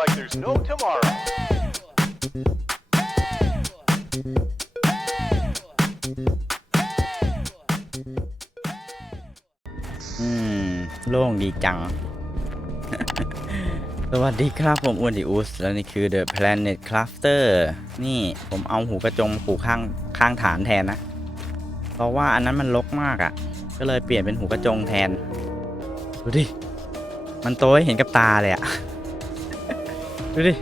like there's no tomorrow. อืมโล่งดีจัง สวัสดีครับผมอ้วนดิอุสแล้วนี่คือ The Planet Crafter นี่ผมเอาหูกระจงปลูกข้างข้างฐานแทนนะ เพราะว่าอันนั้นมันรกมากอะ่ะ ก็เลยเปลี่ยนเป็นหูกระจงแทน ดูดิ มันโตให้เห็นกับตาเลยอะ่ะ ดูดิ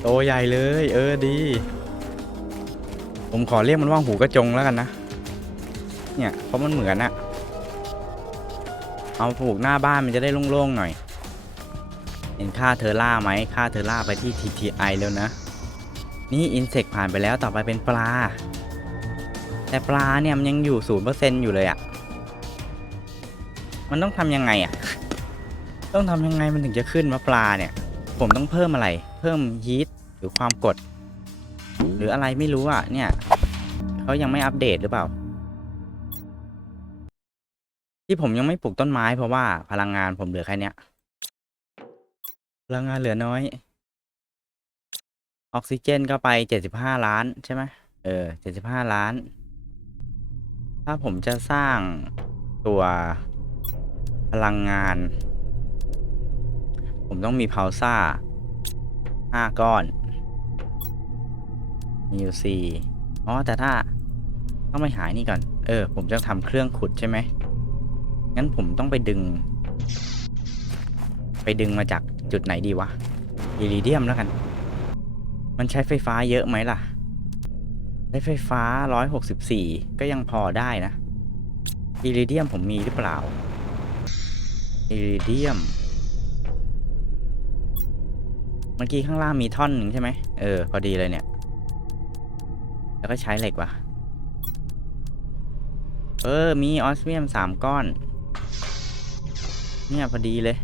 โตใหญ่เลย เออดี ผมขอเรียกมันว่าหูกระจงแล้วกันนะ เนี่ยเพราะมันเหมือนอะเอาปลูกหน้าบ้านมันจะได้โล่งๆหน่อย เห็นค่าเทอร่าไหมค่าเทอร่าไปที่ TTI แล้วนะ นี่อินเสกผ่านไปแล้วต่อไปเป็นปลา แต่ปลาเนี่ยมันยังอยู่ศูนย์เปอร์เซ็นต์อยู่เลยอะมันต้องทำยังไงอะ ต้องทำยังไงมันถึงจะขึ้นมาปลาเนี่ย ผมต้องเพิ่มอะไร เพิ่มฮีทหรือความกด หรืออะไรไม่รู้อะเนี่ยเขายังไม่อัปเดตหรือเปล่า ที่ผมยังไม่ปลูกต้นไม้เพราะว่าพลังงานผมเหลือแค่เนี้ยพลังงานเหลือน้อย ออกซิเจนก็ไปเจ็ดสิบห้าล้านใช่ไหมเออเจ็ดสิบห้าล้าน ถ้าผมจะสร้างตัวพลังงาน ผมต้องมีพาวซ่าห้าก้อน มีอยู่สี่อ๋อ แต่ถ้าต้องไปหายนี่ก่อน เออ ผมจะทำเครื่องขุดใช่ไหม งั้นผมต้องไปดึง ไปดึงมาจากจุดไหนดีวะอิริเดียมแล้วกัน มันใช้ไฟฟ้าเยอะไหมล่ะ ใช้ไฟฟ้า 164 ก็ยังพอได้นะอิริเดียมผมมีหรือเปล่าอิริเดียม เมื่อกี้ข้างล่างมีท่อนหนึ่งใช่ไหมเออ พอดีเลยเนี่ย แล้วก็ใช้เหล็กว่ะ เออ มีออสเมียมสามก้อน เนี่ย พอดีเลย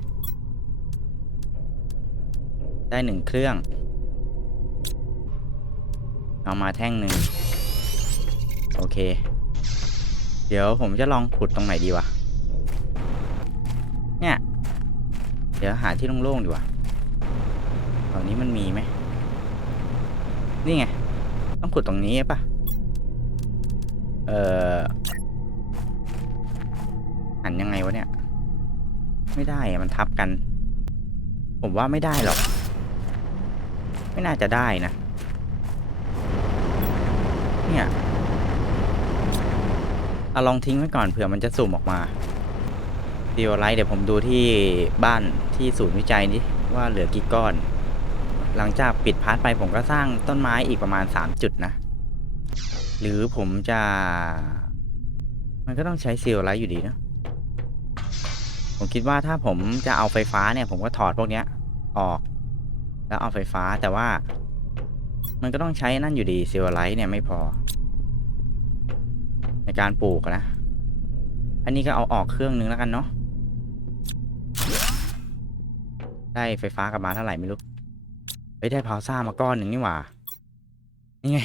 ได้หนึ่งเครื่อง เอามาแท่งหนึ่ง โอเค เดี๋ยวผมจะลองขุดตรงไหนดีวะ เนี่ย เดี๋ยวหาที่โล่งๆดีกว่า ตรงนี้มันมีไหม นี่ไง ต้องขุดตรงนี้ปะเอ่อหันยังไงวะเนี่ย ไม่ได้อะมันทับกัน ผมว่าไม่ได้หรอก ไม่น่าจะได้นะ เนี่ยเอาลองทิ้งไว้ก่อนเผื่อมันจะสุ่มออกมาดีโอไลท์เดี๋ยวผมดูที่บ้านที่ศูนย์วิจัยนี้ว่าเหลือกี่ก้อน หลังจากปิดพาร์ทไปผมก็สร้างต้นไม้อีกประมาณ 3 จุดนะ หรือผมจะ มันก็ต้องใช้ซีโอไลท์อยู่ดีนะ ผมคิดว่าถ้าผมจะเอาไฟฟ้าเนี่ย ผมก็ถอดพวกเนี้ย ออก แล้วเอาไฟฟ้าแต่ว่า มันก็ต้องใช้นั่นอยู่ดีซิลไลท์เนี่ยไม่พอ ในการปลูกนะ อันนี้ก็เอาออกเครื่องนึงแล้วกันเนาะได้ไฟฟ้ากลับมาเท่าไหร่ไม่รู้ ฮ้ยได้พาวซ่ามาก้อนหนึ่งนี่หว่า นี่ไง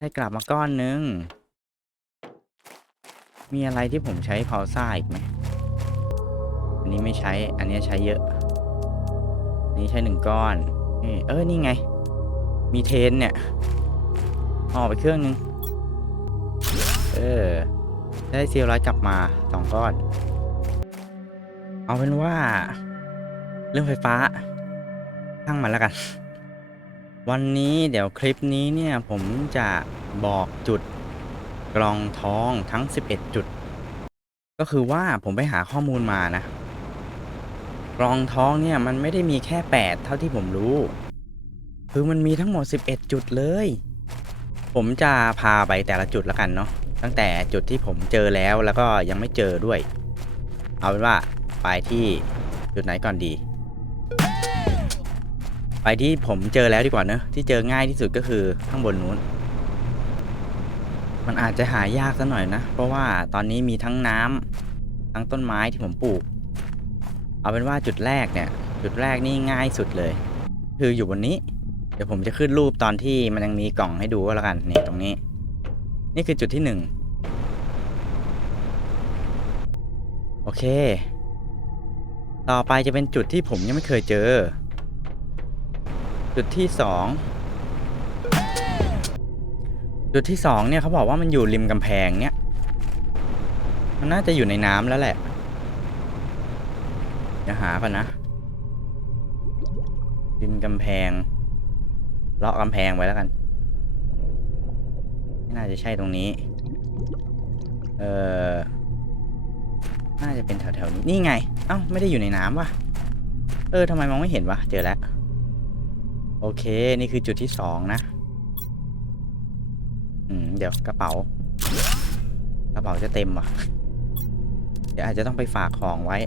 ได้กลับมาก้อนหนึ่ง มีอะไรที่ผมใช้พาวซ่าอีกไหม อันนี้ไม่ใช้ อันนี้ใช้เยอะ อันนี้ใช้หนึ่งก้อน เออ นี่ไง มีเทนเนี่ยออไปเครื่องนึง เออ ได้เซีลไลท์กลับมาสองก้อน เอาเป็นว่า เรื่องไฟฟ้า ช่างมันแล้วกัน วันนี้เดี๋ยวคลิปนี้เนี่ยผมจะบอกจุดกรองท้องทั้ง 11 จุด ก็คือว่าผมไปหาข้อมูลมานะกรองท้องเนี่ยมันไม่ได้มีแค่ 8 เท่าที่ผมรู้ คือมันมีทั้งหมด 11 จุดเลย ผมจะพาไปแต่ละจุดแล้วกันเนาะตั้งแต่จุดที่ผมเจอแล้วแล้วก็ยังไม่เจอด้วย เอาเป็นว่าไปที่จุดไหนก่อนดี ไปที่ผมเจอแล้วดีกว่าเนอะที่เจอง่ายที่สุดก็คือข้างบนนู้น มันอาจจะหายากสักหน่อยนะ เพราะว่าตอนนี้มีทั้งน้ำทั้งต้นไม้ที่ผมปลูก เอาเป็นว่าจุดแรกเนี่ย จุดแรกนี่ง่ายสุดเลย คืออยู่บนนี้ เดี๋ยวผมจะขึ้นรูปตอนที่มันยังมีกล่องให้ดูก็แล้วกันนี่ตรงนี้ นี่คือจุดที่หนึ่งโอเค ต่อไปจะเป็นจุดที่ผมยังไม่เคยเจอ จุดที่สองจุดที่สองเนี่ยเขาบอกว่ามันอยู่ริมกำแพงเนี่ย มันน่าจะอยู่ในน้ำแล้วแหละเดี๋ยวหาก่อนนะ ริมกำแพง เลาะกำแพงไว้แล้วกัน ไม่น่าจะใช่ตรงนี้ เออน่าจะเป็นแถวๆนี้ นี่ไง เอ้า ไม่ได้อยู่ในน้ำวะเออทำไมมองไม่เห็นวะ เจอแล้ว โอเค นี่คือจุดที่สองนะ อืม เดี๋ยวกระเป๋า กระเป๋าจะเต็มว่ะ เดี๋ยวอาจจะต้องไปฝากของไว้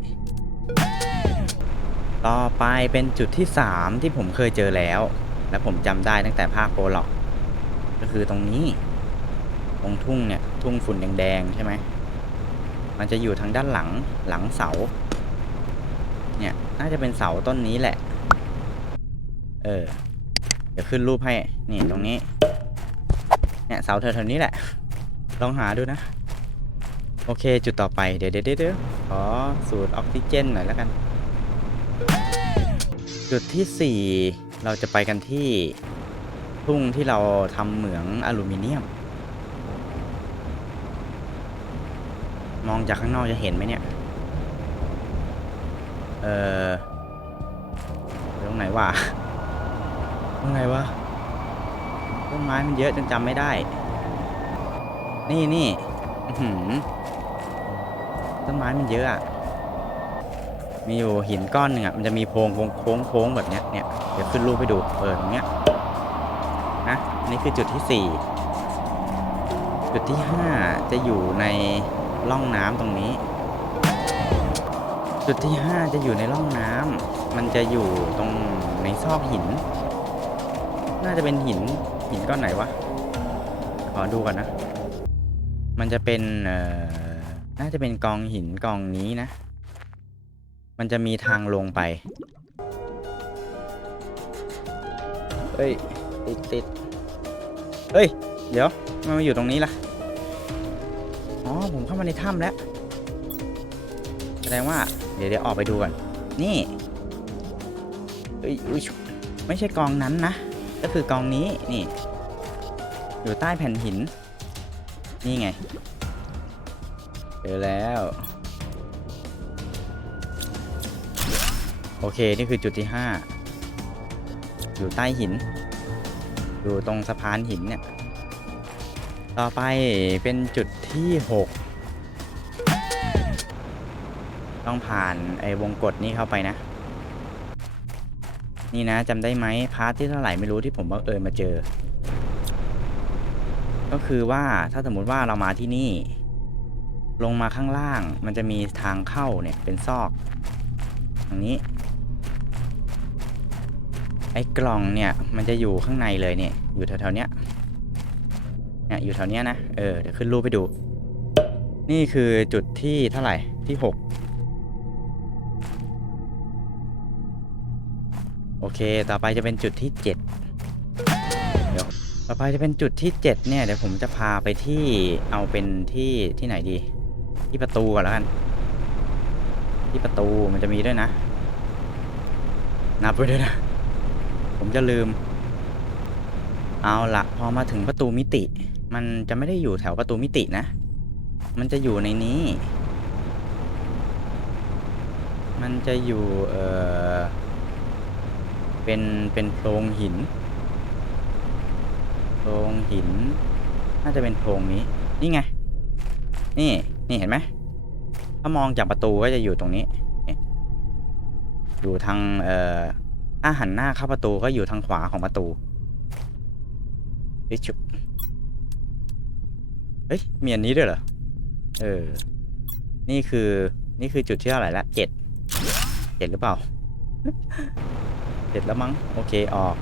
ต่อไปเป็นจุดที่สามที่ผมเคยเจอแล้ว และผมจำได้ตั้งแต่ภาคโปรล็อก ก็คือตรงนี้ ตรงทุ่งเนี่ย ทุ่งฝุ่นแดงๆใช่ไหม มันจะอยู่ทางด้านหลัง หลังเสา เนี่ย น่าจะเป็นเสาต้นนี้แหละ เออ เดี๋ยวขึ้นรูปให้ นี่ตรงนี้ เนี่ยเสาเธอแถวนี้แหละ ลองหาดูนะ โอเค จุดต่อไป เดี๋ยวเดี๋ยวเดี๋ยวขอสูดออกซิเจนหน่อยแล้วกัน จุดที่สี่เราจะไปกันที่ทุ่งที่เราทำเหมืองอลูมิเนียม มองจากข้างนอกจะเห็นไหมเนี่ย เออตรงไหนวะ ไงวะต้นไม้มันเยอะจนจำไม่ได้ นี่นี่หือต้นไม้มันเยอะอะมีอยู่หินก้อนหนึ่งอะมันจะมีโพรงโค้งโค้งแบบเนี้ยเนี่ย เดี๋ยวขึ้นรูปให้ดู เออตรงเนี้ย นะนนี่คือจุดที่สี่จุดที่ห้าจะอยู่ในร่องน้ำตรงนี้ จุดที่ห้าจะอยู่ในร่องน้ำมันจะอยู่ตรงในซอกหิน น่าจะเป็นหินหินก้อนไหนวะ ขอดูก่อนนะ มันจะเป็นเอ่อน่าจะเป็นกองหินกองนี้นะ มันจะมีทางลงไป เฮ้ย ติดติดเฮ้ย เดี๋ยว มันมาอยู่ตรงนี้ล่ะ อ๋อ ผมเข้ามาในถ้ำแล้ว แสดงว่า เดี๋ยวเดี๋ยวออกไปดูก่อน นี่เอ้ยอุ๊ยไม่ใช่กองนั้นนะ ก็คือกองนี้นี่ อยู่ใต้แผ่นหิน นี่ไงเจอแล้ว โอเค นี่คือจุดที่ห้าอยู่ใต้หิน อยู่ตรงสะพานหินเนี่ย ต่อไปเป็นจุดที่หกต้องผ่านไอ้วงกดนี้เข้าไปนะ นี่นะจำได้ไหมพาร์ทที่เท่าไหร่ไม่รู้ที่ผมบังเอิญมาเจอ ก็คือว่าถ้าสมมติว่าเรามาที่นี่ ลงมาข้างล่างมันจะมีทางเข้าเนี่ยเป็นซอกทางนี้ ไอ้กล่องเนี่ยมันจะอยู่ข้างในเลยเนี่ย อยู่แถวๆเนี้ยเนี่ยอยู่แถวเนี้ยนะเออเดี๋ยวขึ้นรูปไปดู นี่คือจุดที่เท่าไหร่ที่หก อเค ต่อไปจะเป็นจุดที่ 7 เดี๋ยว ต่อไปจะเป็นจุดที่ 7 เนี่ย เดี๋ยวผมจะพาไปที่เอาเป็นที่ที่ไหนดี ที่ประตูก่อนแล้วกัน ที่ประตูมันจะมีด้วยนะ นับไว้ด้วยนะ ผมจะลืม เอาละพอมาถึงประตูมิติ มันจะไม่ได้อยู่แถวประตูมิตินะ มันจะอยู่ในนี้ มันจะอยู่ เอ่อ เป็นเป็นโพรงหินโพรงหิน น่าจะเป็นโพรงนี้ นี่ไง นี่ นี่เห็นไหม ถ้ามองจากประตูก็จะอยู่ตรงนี้ อยู่ทางเอ่อถ้าหันหน้าเข้าประตูก็อยู่ทางขวาของประตูเฮ้ยชุบเฮ้ย มีอันนี้ด้วยเหรอ เออ นี่คือ นี่คือจุดที่เท่าไหร่ละเจ็ด เจ็ดหรือเปล่า ร็จแล้วมั้ง โอเคออก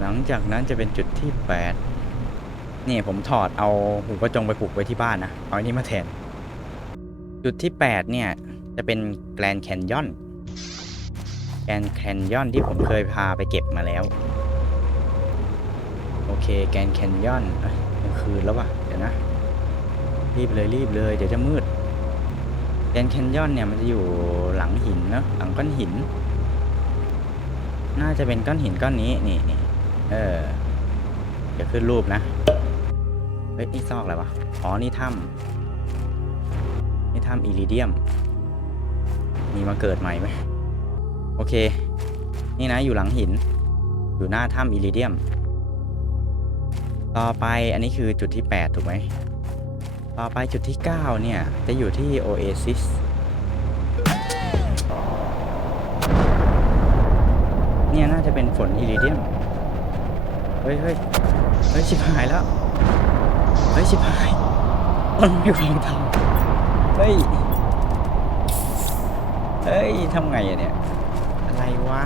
หลังจากนั้นจะเป็นจุดที่แปดนี่ผมถอดเอาหูกระจงไปปลูกไว้ที่บ้านนะ เอาอันนี้มาแทน จุดที่แปดเนี่ย จะเป็นแกรนแคนยอนแกรนแคนยอนที่ผมเคยพาไปเก็บมาแล้ว โอเคแกรนแคนยอนกลางคืนแล้ววะเดี๋ยวนะ รีบเลยรีบเลย เดี๋ยวจะมืดแกรนแคนยอนเนี่ยมันจะอยู่หลังหินเนะหลังก้อนหิน น่าจะเป็นก้อนหินก้อนนี้นี่นี่เออ เดี๋ยวขึ้นรูปนะ เฮ้ยนี่ซอกอะไรวะ อ๋อ นี่ถ้ำนี่ถ้ำอิริเดียม มีมาเกิดใหม่ไหมโอเค นี่นะอยู่หลังหิน อยู่หน้าถ้ำอิริเดียม ต่อไปอันนี้คือจุดที่ 8 ถูกไหม ต่อไปจุดที่ 9 เนี่ย จะอยู่ที่โอเอซิส เนี่ยน่าจะเป็นฝนอิริเดียม เฮ้ยเฮ้ยเฮ้ยชิบหายแล้ว เฮ้ยชิบหายมันไม่ความทำเฮ้ย เฮ้ยทำไงอะเนี่ย อะไรวะ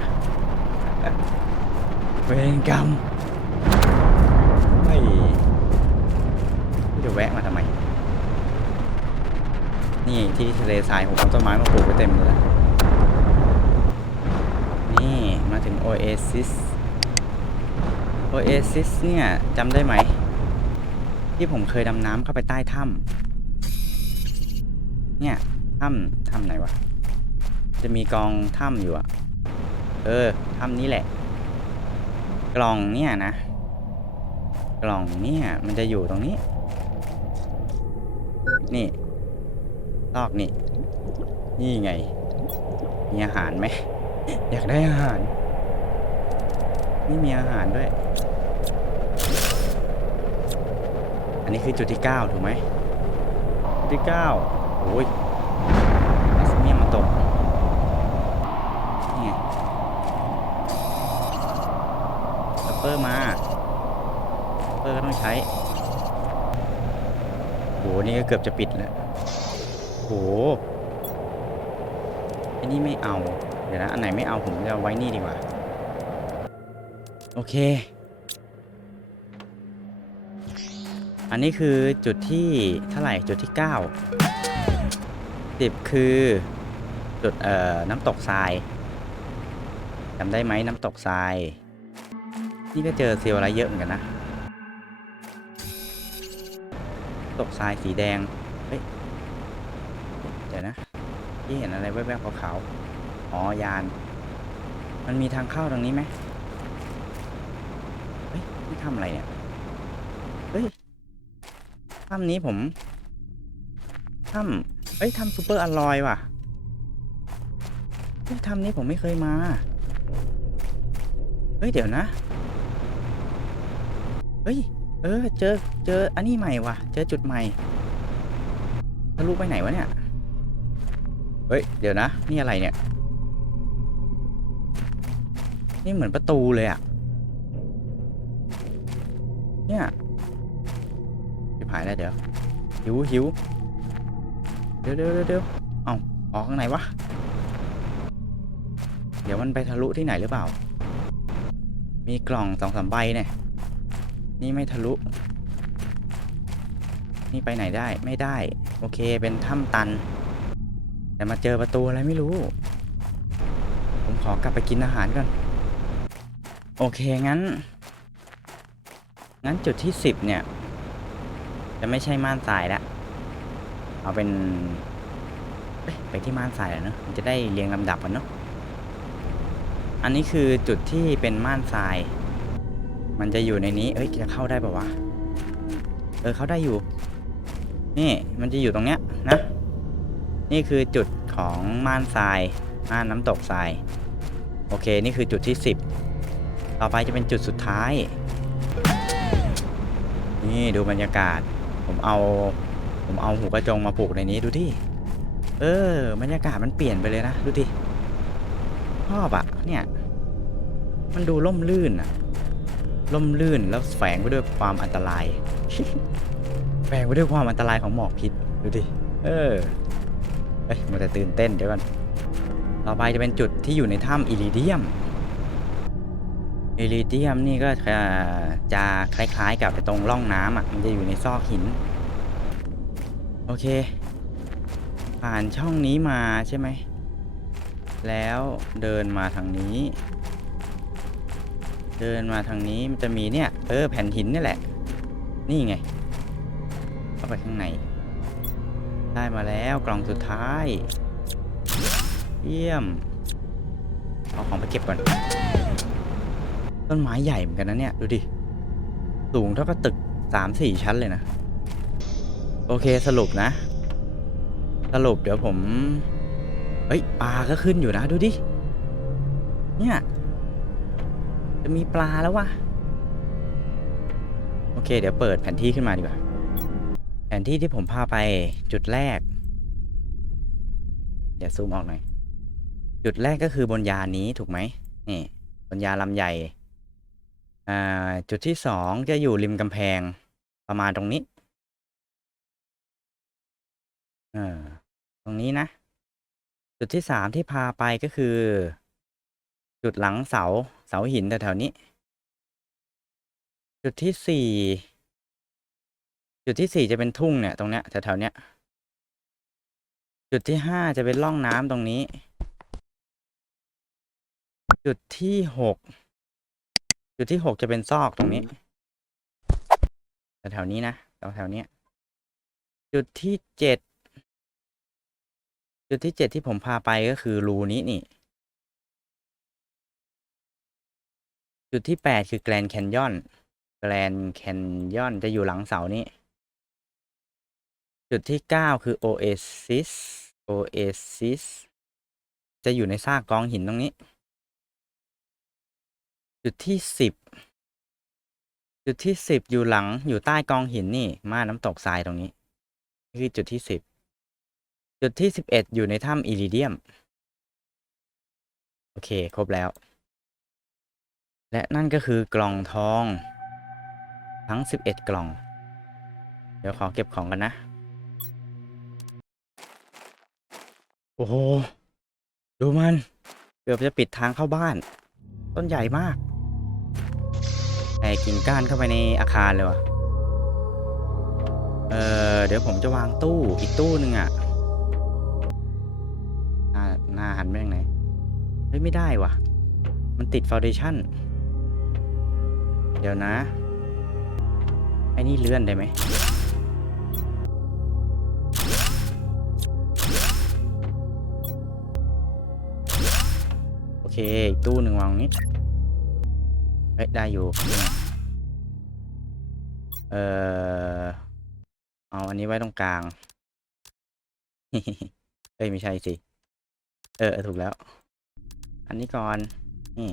เวรกรรมเฮ้ยจะแวะมาทำไม นี่ที่ทะเลทรายผมเอาต้นไม้มาปลูกไว้เต็มเลย นี่ มาถึงโอเอซิสเอซิสเนี่ยจำได้ไหม ที่ผมเคยดำน้ำเข้าไปใต้ถ้ำเนี่ยถ้ำถ้ำไหนวะ จะมีกองถ้ำอยู่อะเออถ้ำนี้แหละ กล่องเนี่ยนะ กล่องเนี่ยมันจะอยู่ตรงนี้ นี่ซอกนี่ นี่ไง มีอาหารไหม อยากได้อาหาร ไม่มีอาหารด้วย อันนี้คือจุดที่ 9 ถูกไหมจุดที่ 9 โอ้ยแอสเมียมาตก นี่ไงซัปเปอร์มาซัปเปอร์ก็ต้องใช้ โห นี่ก็เกือบจะปิดแล้ว โห อันนี้ไม่เอา เดี๋ยวนะ อันไหนไม่เอาผมจะไว้นี่ดีกว่า โอเค อันนี้คือจุดที่เท่าไหร่จุดที่ 9 10 คือ จุดเอ่อน้ำตกทรายจำได้ไหมน้ำตกทราย นี่ก็เจอซีลอะไรเยอะเหมือนกันนะ ตกทรายสีแดง เฮ้ย เดี๋ยวนะ ที่เห็นอะไรแวบๆขาวๆอ๋อ ยาน มันมีทางเข้าตรงนี้ไหม เฮ้ยนี่ทำอะไรเนี่ย เฮ้ยถ้ำนี้ผมถ้ำเอ้ยถ้ำซูเปอร์อลลอยว่ะเฮ้ยถ้ำนี้ผมไม่เคยมา เฮ้ย เดี๋ยวนะ เฮ้ย เออ เจอ เจอ อันนี้ใหม่ว่ะ เจอจุดใหม่ทะลุไปไหนวะเนี่ย เฮ้ย เดี๋ยวนะ นี่อะไรเนี่ย นี่เหมือนประตูเลยอะ เนี่ยจะผายแล้วเดี๋ยว หิวหิวเดี๋ยวเดี๋ยวเดี๋ยวเดี๋ยวเอาออกข้างไหนวะ เดี๋ยวมันไปทะลุที่ไหนหรือเปล่า มีกล่องสองสามใบเนี่ย นี่ไม่ทะลุ นี่ไปไหนได้ไม่ได้ โอเคเป็นถ้ำตัน แต่มาเจอประตูอะไรไม่รู้ ผมขอกลับไปกินอาหารก่อน โอเคงั้น งั้นจุดที่สิบเนี่ย จะไม่ใช่ม่านทรายละเอาเป็นไปที่ม่านทรายแล้วเนอะมันจะได้เรียงลำดับกันเนาะอันนี้คือจุดที่เป็นม่านทราย มันจะอยู่ในนี้ เอ้ยจะเข้าได้ปะวะเออเข้าได้อยู่ นี่มันจะอยู่ตรงเนี้ยนะ นี่คือจุดของม่านทรายม่านน้ำตกทราย โอเค นี่คือจุดที่ 10 ต่อไปจะเป็นจุดสุดท้าย นี่ดูบรรยากาศ ผมเอา ผมเอาหูกระจงมาปลูกในนี้ดูที่เออ บรรยากาศมันเปลี่ยนไปเลยนะ ดูดิชอบอะเนี่ย มันดูล่มลื่นอะล่มลื่นแล้วแฝงไปด้วยความอันตราย แฝงไปด้วยความอันตรายของหมอกพิษดูดิ เออ เอ้ยมันจะตื่นเต้นเดี๋ยวก่อนต่อไปจะเป็นจุดที่อยู่ในถ้ำอิริเดียม อิริเดียมนี่ก็จะคล้ายๆกับตรงร่องน้ำอะ มันจะอยู่ในซอกหิน โอเค ผ่านช่องนี้มาใช่ไหม แล้วเดินมาทางนี้ เดินมาทางนี้มันจะมีเนี่ย เออแผ่นหินนี่แหละ นี่ไง เข้าไปข้างใน ได้มาแล้วกล่องสุดท้าย เยี่ยม เอาของไปเก็บก่อน ต้นไม้ใหญ่เหมือนกันนะเนี่ย ดูดิ สูงเท่ากับตึกสามสี่ชั้นเลยนะ โอเคสรุปนะ สรุปเดี๋ยวผม เฮ้ย ปลาก็ขึ้นอยู่นะ ดูดิ เนี่ย จะมีปลาแล้ววะโอเค เดี๋ยวเปิดแผนที่ขึ้นมาดีกว่า แผนที่ที่ผมพาไปจุดแรก เดี๋ยวซูมออกหน่อย จุดแรกก็คือบนยานี้ถูกไหมนี่บนยาลำใหญ่ อ่าจุดที่สองจะอยู่ริมกำแพงประมาณตรงนี้เออตรงนี้นะ จุดที่สามที่พาไปก็คือ จุดหลังเสาเสาหินแถวๆนี้ จุดที่สี่จุดที่สี่จะเป็นทุ่งเนี่ยตรงเนี้ยแถวๆเนี้ยจุดที่ห้าจะเป็นร่องน้ำตรงนี้ จุดที่หก จุดที่หกจะเป็นซอกตรงนี้แถวๆนี้นะแถวๆเนี้ยจุดที่เจ็ดจุดที่เจ็ดที่ผมพาไปก็คือรูนี้นี่ จุดที่แปดคือแกรนแคนยอน แกรนแคนยอนจะอยู่หลังเสานี้ จุดที่เก้าคือโอเอซิสโอเอซิสจะอยู่ในซากกองหินตรงนี้ จุดที่สิบจุดที่สิบอยู่หลังอยู่ใต้กองหินนี่ม่านน้ำตกทรายตรงนี้นี่คือจุดที่สิบจุดที่สิบเอ็ดอยู่ในถ้ำอิริเดียม โอเค ครบแล้ว และนั่นก็คือกล่องทอง ทั้งสิบเอ็ดกล่อง เดี๋ยวขอเก็บของกันนะ โอ้โห ดูมัน เกือบจะปิดทางเข้าบ้าน ต้นใหญ่มาก แต่กิ่งก้านเข้าไปในอาคารเลยวะเออเดี๋ยวผมจะวางตู้อีกตู้หนึ่งอะหน้าหน้าหันไปทางไหนเฮ้ยไม่ได้วะมันติดฟ u n เดชั่น เดี๋ยวนะ ไอ้นี่เลื่อนได้ไหมโอเค อีกตู้หนึ่งวางนี้ เฮ้ยได้อยู่ เออเอาอันนี้ไว้ตรงกลาง เอ้ยไม่ใช่สิ เออถูกแล้ว อันนี้ก่อนนี่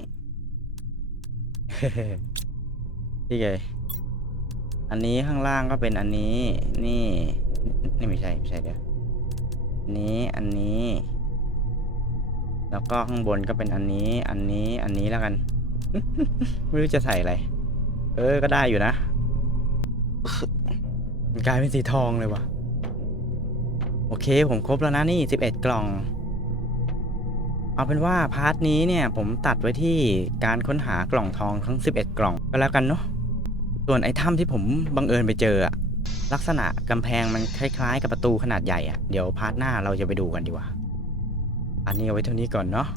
นี่ไงอันนี้ข้างล่างก็เป็นอันนี้ นี่ นี่ไม่ใช่ไม่ใช่เดี๋ยวนนี้อันนี้ แล้วก็ข้างบนก็เป็นอันนี้ อันนี้ อันนี้แล้วกัน ไม่รู้จะใส่อะไร เออ ก็ได้อยู่นะ มันกลายเป็นสีทองเลยวะโอเค ผมครบแล้วนะนี่สิบเอ็ดกล่อง เอาเป็นว่าพาร์ทนี้เนี่ย ผมตัดไว้ที่การค้นหากล่องทองทั้ง11กล่องก็แล้วกันเนาะ ส่วนไอ้ถ้ำที่ผมบังเอิญไปเจออะลักษณะกำแพงมันคล้ายๆ กับประตูขนาดใหญ่อะเดี๋ยวพาร์ทหน้าเราจะไปดูกันดีกว่า อันนี้เอาไว้เท่านี้ก่อนเนาะ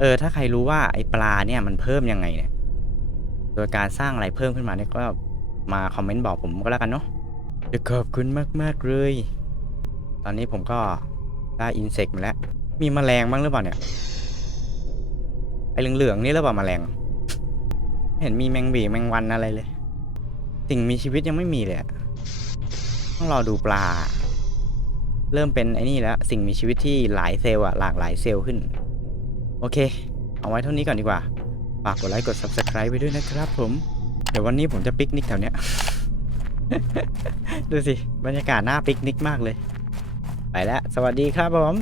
เออ ถ้าใครรู้ว่าไอปลาเนี่ยมันเพิ่มยังไงเนี่ย โดยการสร้างอะไรเพิ่มขึ้นมาเนี่ยก็มาคอมเมนต์บอกผมก็แล้วกันเนาะจะขอบคุณมากๆเลย ตอนนี้ผมก็ได้อินเสกมาแล้ว มีแมลงบ้างหรือเปล่าเนี่ย ไอ้เหลืองๆนี่หรือเปล่าแมลง เห็นมีแมงบีแมงวันอะไรเลย สิ่งมีชีวิตยังไม่มีเลยต้องรอดูปลา เริ่มเป็นไอ้นี่แล้ว สิ่งมีชีวิตที่หลายเซลล์อะหลากหลายเซลล์ขึ้น โอเค เอาไว้เท่านี้ก่อนดีกว่า ฝากกดไลค์กด subscribe ไปด้วยนะครับผม เดี๋ยววันนี้ผมจะปิกนิกแถวเนี้ย ดูสิ บรรยากาศน่าปิกนิกมากเลย ไปแล้ว สวัสดีครับผม